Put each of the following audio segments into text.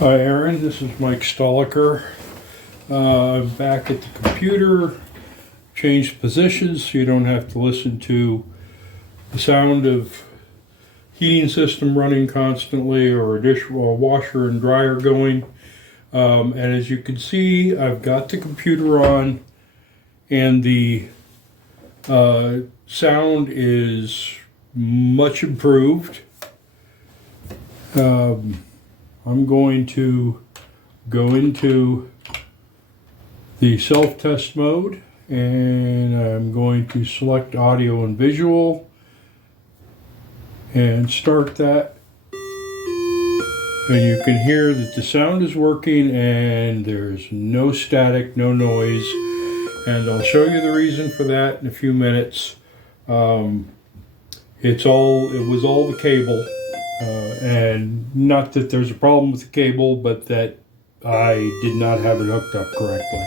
Hi Aaron, this is Mike Stoliker. I'm back at the computer, changed positions so you don't have to listen to the sound of heating system running constantly or a washer and dryer going. And as you can see, I've got the computer on and the sound is much improved. I'm going to go into the self-test mode and I'm going to select audio and visual and start that. And you can hear that the sound is working and there's no static, no noise. And I'll show you the reason for that in a few minutes. It was all the cable. And not that there's a problem with the cable, but that I did not have it hooked up correctly.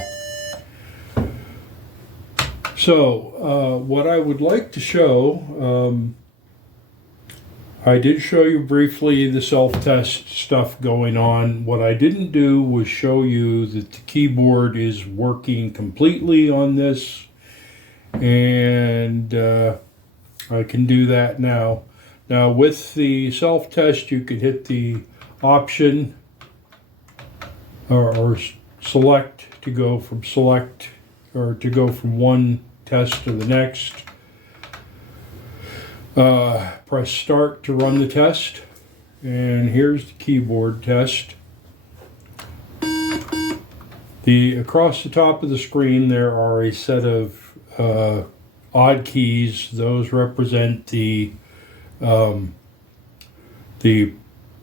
So, what I would like to show, I did show you briefly the self-test stuff going on. What I didn't do was show you that the keyboard is working completely on this, and I can do that now. Now with the self-test, you could hit the option or select to go from one test to the next. Press start to run the test, and here's the keyboard test. Across the top of the screen there are a set of odd keys. Those represent the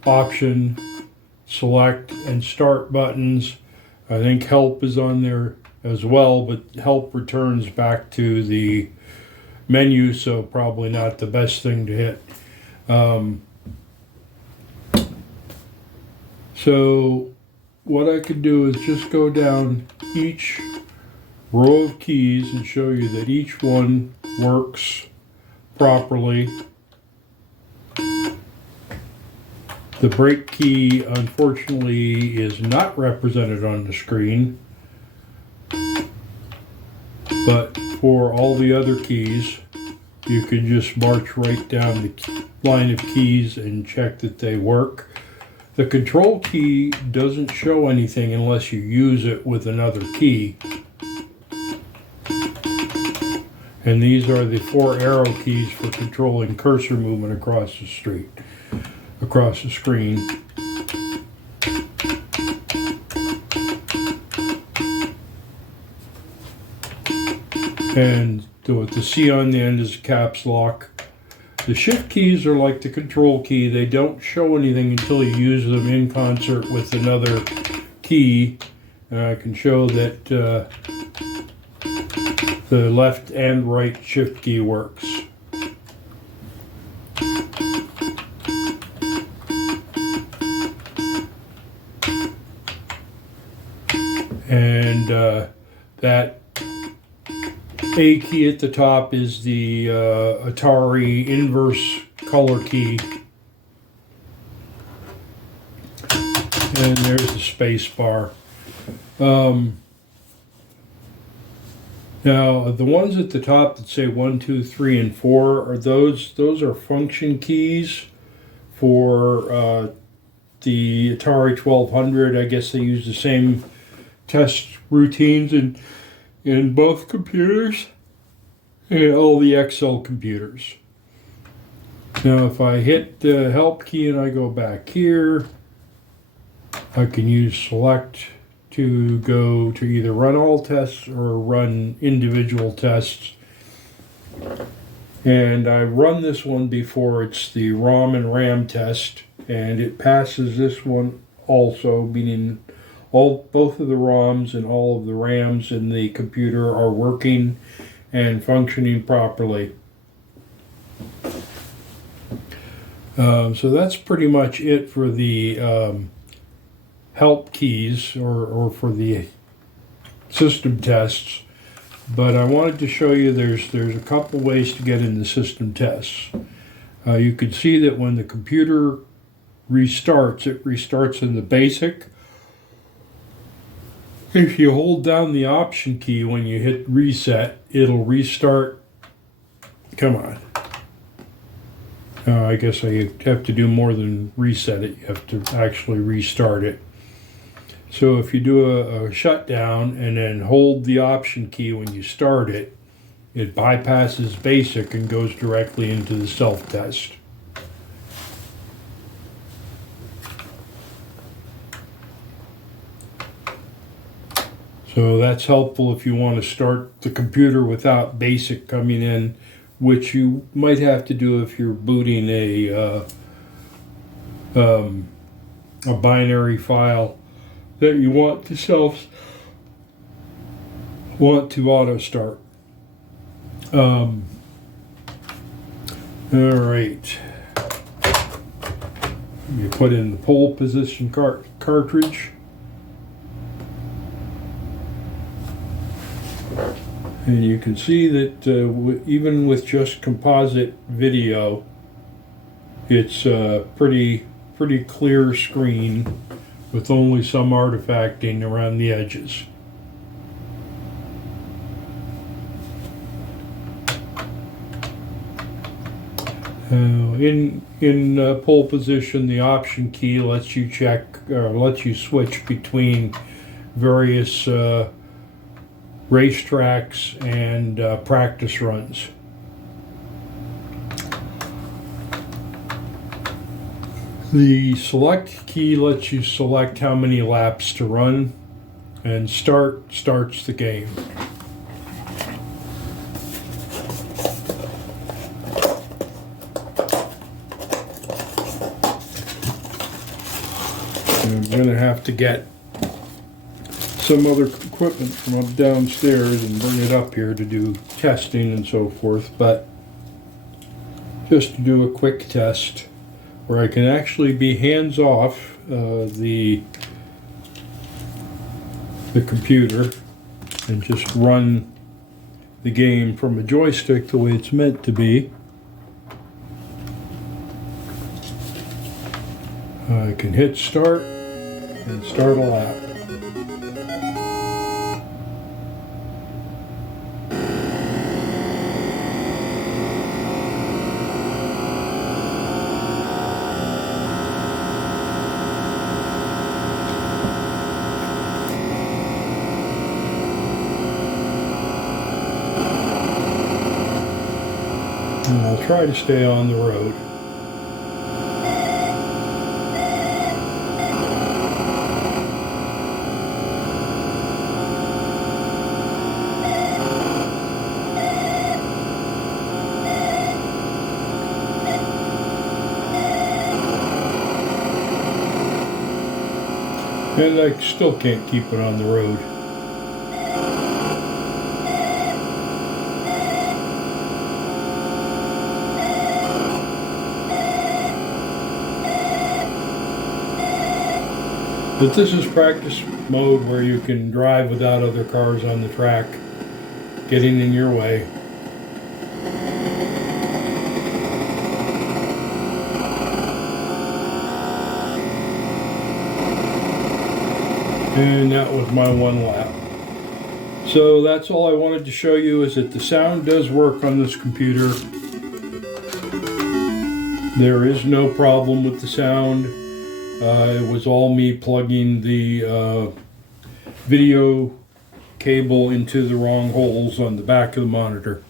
option, select, and start buttons. I think help is on there as well, but help returns back to the menu, so probably not the best thing to hit. So what I could do is just go down each row of keys and show you that each one works properly. The break key, unfortunately, is not represented on the screen, but for all the other keys, you can just march right down the line of keys and check that they work. The control key doesn't show anything unless you use it with another key. And these are the 4 arrow keys for controlling cursor movement across the screen. And with the C on the end is caps lock. The shift keys are like the control key. They don't show anything until you use them in concert with another key. And I can show that the left and right shift key works. And that A key at the top is the Atari inverse color key. And there's the space bar. Now the ones at the top that say 1, 2, 3, and 4 are those are function keys for the Atari 1200. I guess they use the same test routines in both computers and all the XL computers. Now if I hit the help key and I go back here, I can use select to go to either run all tests or run individual tests. And I run this one before. It's the ROM and RAM test, and it passes this one also, meaning both of the ROMs and all of the RAMs in the computer are working and functioning properly. So that's pretty much it for the help keys or for the system tests. But I wanted to show you there's a couple ways to get into system tests. You can see that when the computer restarts. It restarts in the basic. If you hold down the option key when you hit reset, it'll restart. Come on. I guess I have to do more than reset it. You have to actually restart it. So if you do a shutdown and then hold the option key when you start it, it bypasses basic and goes directly into the self-test. So that's helpful if you want to start the computer without basic coming in, which you might have to do if you're booting a binary file that you want to auto start. All right. You put in the pole position cartridge. And you can see that even with just composite video, it's a pretty clear screen with only some artifacting around the edges. In pole position, the option key lets you switch between various racetracks and practice runs. The select key lets you select how many laps to run, and starts the game. I'm going to have to get some other equipment from up downstairs and bring it up here to do testing and so forth, but just to do a quick test where I can actually be hands off the computer and just run the game from a joystick the way it's meant to be. I can hit start and start a lap. And I'll try to stay on the road. And I still can't keep it on the road. But this is practice mode where you can drive without other cars on the track getting in your way. And that was my one lap. So that's all I wanted to show you, is that the sound does work on this computer. There is no problem with the sound. It was all me plugging the video cable into the wrong holes on the back of the monitor.